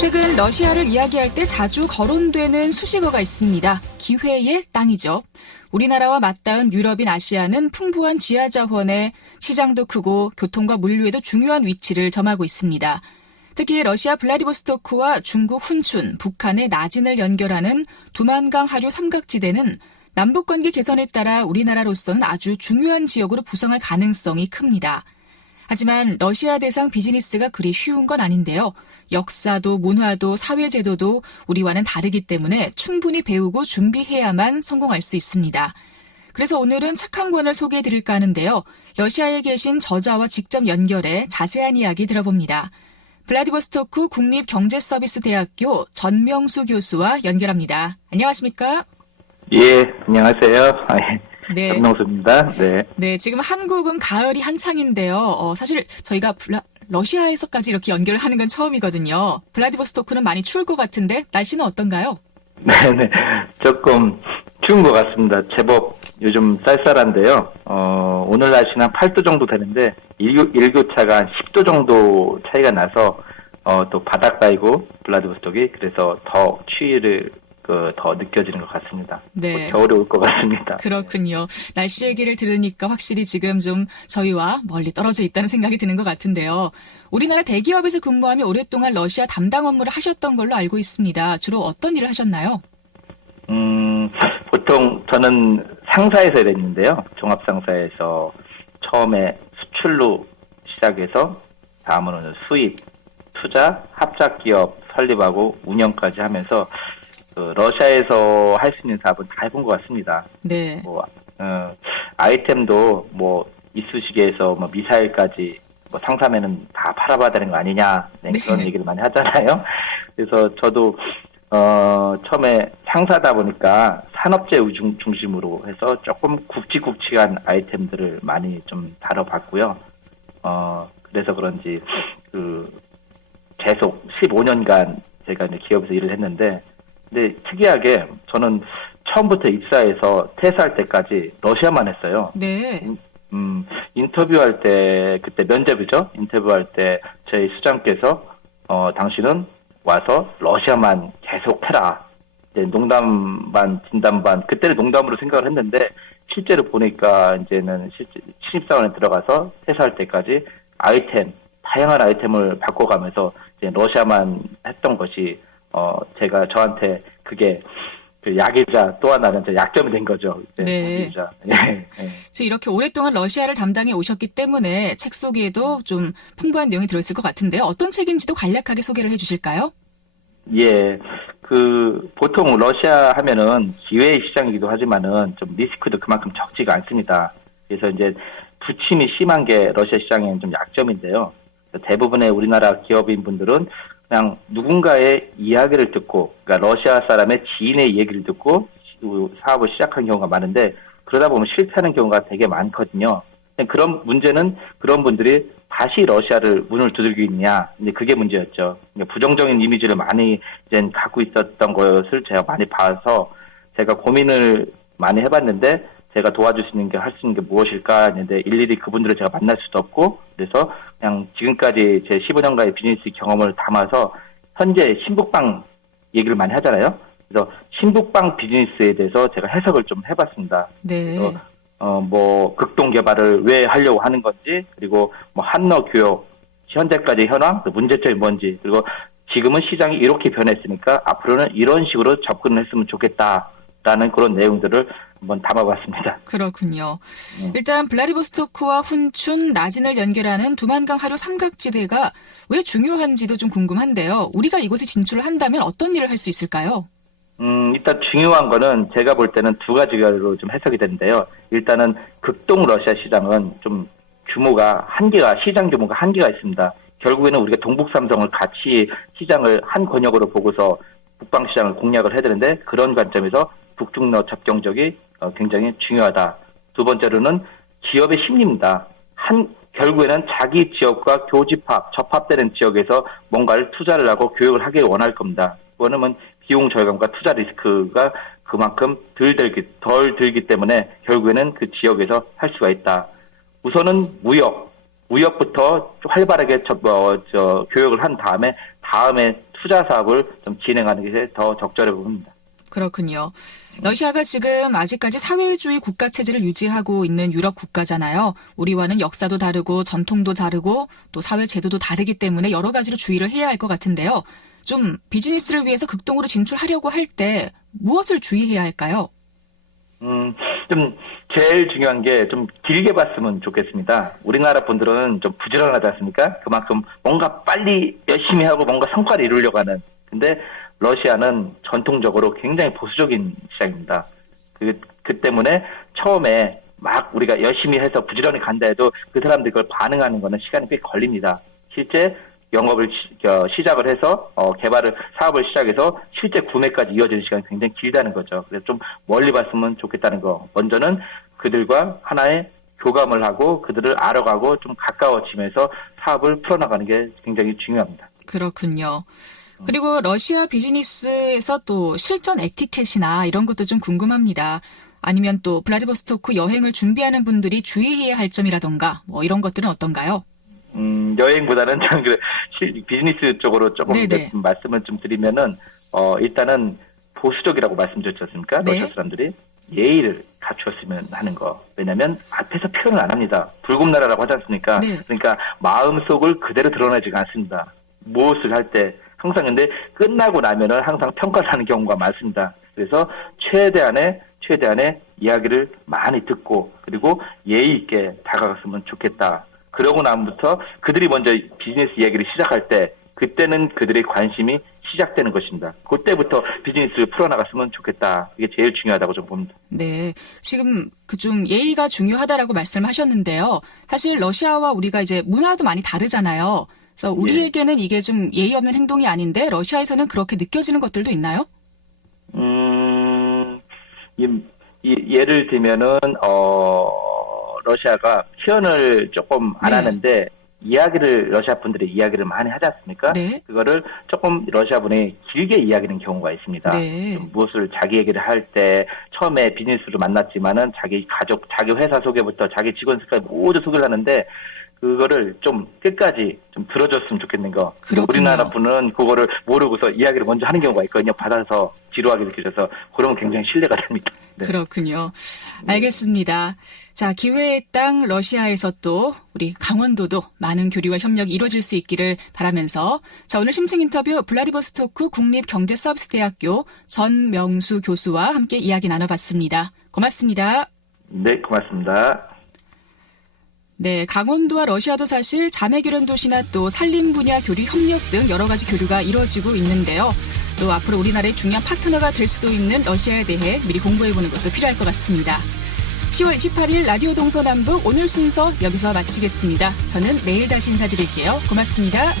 최근 러시아를 이야기할 때 자주 거론되는 수식어가 있습니다. 기회의 땅이죠. 우리나라와 맞닿은 유럽인 아시아는 풍부한 지하자원에 시장도 크고 교통과 물류에도 중요한 위치를 점하고 있습니다. 특히 러시아 블라디보스토크와 중국 훈춘, 북한의 나진을 연결하는 두만강 하류 삼각지대는 남북관계 개선에 따라 우리나라로서는 아주 중요한 지역으로 부상할 가능성이 큽니다. 하지만 러시아 대상 비즈니스가 그리 쉬운 건 아닌데요. 역사도 문화도 사회제도도 우리와는 다르기 때문에 충분히 배우고 준비해야만 성공할 수 있습니다. 그래서 오늘은 책 한 권을 소개해드릴까 하는데요. 러시아에 계신 저자와 직접 연결해 자세한 이야기 들어봅니다. 블라디보스토크 국립경제서비스대학교 전명수 교수와 연결합니다. 안녕하십니까? 예, 안녕하세요. 네. 전명수입니다. 네. 네, 지금 한국은 가을이 한창인데요. 사실 저희가 러시아에서까지 이렇게 연결을 하는 건 처음이거든요. 블라디보스토크는 많이 추울 것 같은데 날씨는 어떤가요? 네네. 조금 추운 것 같습니다. 제법 요즘 쌀쌀한데요. 오늘 날씨는 한 8도 정도 되는데 일교차가 한 10도 정도 차이가 나서 또 바닷가이고 블라디보스톡이 그래서 더 추위를 더 느껴지는 것 같습니다. 네. 겨울이 올 것 같습니다. 그렇군요. 날씨 얘기를 들으니까 확실히 지금 좀 저희와 멀리 떨어져 있다는 생각이 드는 것 같은데요. 우리나라 대기업에서 근무하며 오랫동안 러시아 담당 업무를 하셨던 걸로 알고 있습니다. 주로 어떤 일을 하셨나요? 보통 저는 상사에서 일했는데요. 종합상사에서 처음에 수출로 시작해서 다음으로는 수입, 투자, 합작기업 설립하고 운영까지 하면서 러시아에서 할 수 있는 사업은 다 해본 것 같습니다. 네. 아이템도 이쑤시개에서 미사일까지 상사면은 다 팔아봐야 되는 거 아니냐, 네, 그런 얘기를 많이 하잖아요. 그래서 저도 처음에 상사다 보니까 산업재 중심으로 해서 조금 굵직굵직한 아이템들을 많이 좀 다뤄봤고요. 그래서 그런지 계속 15년간 제가 이제 기업에서 일을 했는데. 근데 특이하게 저는 처음부터 입사해서 퇴사할 때까지 러시아만 했어요. 네. 인터뷰할 때, 그때 면접이죠. 인터뷰할 때 저희 수장께서 당신은 와서 러시아만 계속 해라. 이제 농담 반 진담 반, 그때는 농담으로 생각을 했는데 실제로 보니까 이제는 신입사원에 들어가서 퇴사할 때까지 다양한 아이템을 바꿔가면서 이제 러시아만 했던 것이 제가 저한테 그게 약이자 또 하나는 약점이 된 거죠. 네. 네. 이렇게 오랫동안 러시아를 담당해 오셨기 때문에 책 속에도 좀 풍부한 내용이 들어있을 것 같은데요. 어떤 책인지도 간략하게 소개를 해주실까요? 예. 보통 러시아 하면은 기회의 시장이기도 하지만은 좀 리스크도 그만큼 적지가 않습니다. 그래서 이제 부침이 심한 게 러시아 시장의 좀 약점인데요. 대부분의 우리나라 기업인 분들은 그냥 누군가의 이야기를 듣고, 그러니까 러시아 사람의 지인의 얘기를 듣고 사업을 시작한 경우가 많은데, 그러다 보면 실패하는 경우가 되게 많거든요. 그런 문제는 그런 분들이 다시 러시아를 문을 두들기느냐, 이제 그게 문제였죠. 부정적인 이미지를 많이 이제 갖고 있었던 것을 제가 많이 봐서 제가 고민을 많이 해봤는데, 제가 도와줄 수 있는 게, 할 수 있는 게 무엇일까 했는데, 일일이 그분들을 제가 만날 수도 없고, 그래서 그냥 지금까지 제 15년간의 비즈니스 경험을 담아서 현재 신북방 얘기를 많이 하잖아요. 그래서 신북방 비즈니스에 대해서 제가 해석을 좀 해봤습니다. 네. 그래서 극동 개발을 왜 하려고 하는 건지, 그리고 한러 교역 현재까지 현황, 문제점이 뭔지, 그리고 지금은 시장이 이렇게 변했으니까 앞으로는 이런 식으로 접근을 했으면 좋겠다라는 그런 내용들을 한번 담아봤습니다. 그렇군요. 일단 블라디보스토크와 훈춘, 나진을 연결하는 두만강 하류 삼각지대가 왜 중요한지도 좀 궁금한데요. 우리가 이곳에 진출을 한다면 어떤 일을 할 수 있을까요? 일단 중요한 거는 제가 볼 때는 두 가지로 좀 해석이 되는데요. 일단은 극동 러시아 시장은 좀 시장 규모가 한계가 있습니다. 결국에는 우리가 동북삼성을 같이 시장을 한 권역으로 보고서 북방 시장을 공략을 해야 되는데, 그런 관점에서 북중러 접경적이 굉장히 중요하다. 두 번째로는 기업의 심리입니다. 결국에는 자기 지역과 접합되는 지역에서 뭔가를 투자를 하고 교육을 하길 원할 겁니다. 그거는 비용 절감과 투자 리스크가 그만큼 덜 들기 때문에 결국에는 그 지역에서 할 수가 있다. 우선은 무역부터 활발하게 교육을 한 다음에 투자 사업을 좀 진행하는 게 더 적절해 보입니다. 그렇군요. 러시아가 지금 아직까지 사회주의 국가 체제를 유지하고 있는 유럽 국가잖아요. 우리와는 역사도 다르고 전통도 다르고 또 사회 제도도 다르기 때문에 여러 가지로 주의를 해야 할 것 같은데요. 좀 비즈니스를 위해서 극동으로 진출하려고 할 때 무엇을 주의해야 할까요? 좀 제일 중요한 게 좀 길게 봤으면 좋겠습니다. 우리나라 분들은 좀 부지런하지 않습니까? 그만큼 뭔가 빨리 열심히 하고 뭔가 성과를 이루려고 하는. 근데 러시아는 전통적으로 굉장히 보수적인 시장입니다. 그 때문에 처음에 막 우리가 열심히 해서 부지런히 간다 해도 그 사람들이 그걸 반응하는 거는 시간이 꽤 걸립니다. 실제 영업을 시작을 해서 사업을 시작해서 실제 구매까지 이어지는 시간이 굉장히 길다는 거죠. 그래서 좀 멀리 봤으면 좋겠다는 거. 먼저는 그들과 하나의 교감을 하고 그들을 알아가고 좀 가까워지면서 사업을 풀어나가는 게 굉장히 중요합니다. 그렇군요. 그리고 러시아 비즈니스에서 또 실전 에티켓이나 이런 것도 좀 궁금합니다. 아니면 또 블라디보스토크 여행을 준비하는 분들이 주의해야 할 점이라던가 뭐 이런 것들은 어떤가요? 여행보다는 좀 비즈니스 쪽으로 조금 말씀을 좀 드리면은 일단은 보수적이라고 말씀드렸지 않습니까? 네. 러시아 사람들이 예의를 갖추었으면 하는 거. 왜냐하면 앞에서 표현을 안 합니다. 불금나라라고 하지 않습니까? 네. 그러니까 마음속을 그대로 드러내지가 않습니다. 무엇을 할 때 항상 근데 끝나고 나면은 항상 평가를 하는 경우가 많습니다. 그래서 최대한의 이야기를 많이 듣고 그리고 예의 있게 다가갔으면 좋겠다. 그러고 나면부터 그들이 먼저 비즈니스 이야기를 시작할 때 그때는 그들의 관심이 시작되는 것입니다. 그때부터 비즈니스를 풀어나갔으면 좋겠다. 이게 제일 중요하다고 좀 봅니다. 네. 지금 좀 예의가 중요하다라고 말씀하셨는데요. 사실 러시아와 우리가 이제 문화도 많이 다르잖아요. 그래서 우리에게는 이게 좀 예의 없는 행동이 아닌데 러시아에서는 그렇게 느껴지는 것들도 있나요? 예를 들면은 러시아가 표현을 조금 안 하는데 이야기를 러시아 분들이 이야기를 많이 하지 않습니까? 네. 그거를 조금 러시아 분이 길게 이야기하는 경우가 있습니다. 네. 무엇을 자기 얘기를 할 때 처음에 비즈니스로 만났지만은 자기 가족, 자기 회사 소개부터 자기 직원들까지 모두 소개를 하는데 그거를 좀 끝까지 좀 들어줬으면 좋겠는 거. 그렇군요. 우리나라 분은 그거를 모르고서 이야기를 먼저 하는 경우가 있거든요. 받아서 지루하게 느껴져서 그러면 굉장히 신뢰가 됩니다. 네. 그렇군요. 알겠습니다. 자, 기회의 땅 러시아에서 또 우리 강원도도 많은 교류와 협력이 이루어질 수 있기를 바라면서 자, 오늘 심층 인터뷰 블라디보스토크 국립경제서비스대학교 전명수 교수와 함께 이야기 나눠봤습니다. 고맙습니다. 네, 고맙습니다. 네, 강원도와 러시아도 사실 자매결연 도시나 또 산림 분야 교류 협력 등 여러 가지 교류가 이루어지고 있는데요. 또 앞으로 우리나라의 중요한 파트너가 될 수도 있는 러시아에 대해 미리 공부해보는 것도 필요할 것 같습니다. 10월 28일 라디오 동서남북 오늘 순서 여기서 마치겠습니다. 저는 내일 다시 인사드릴게요. 고맙습니다.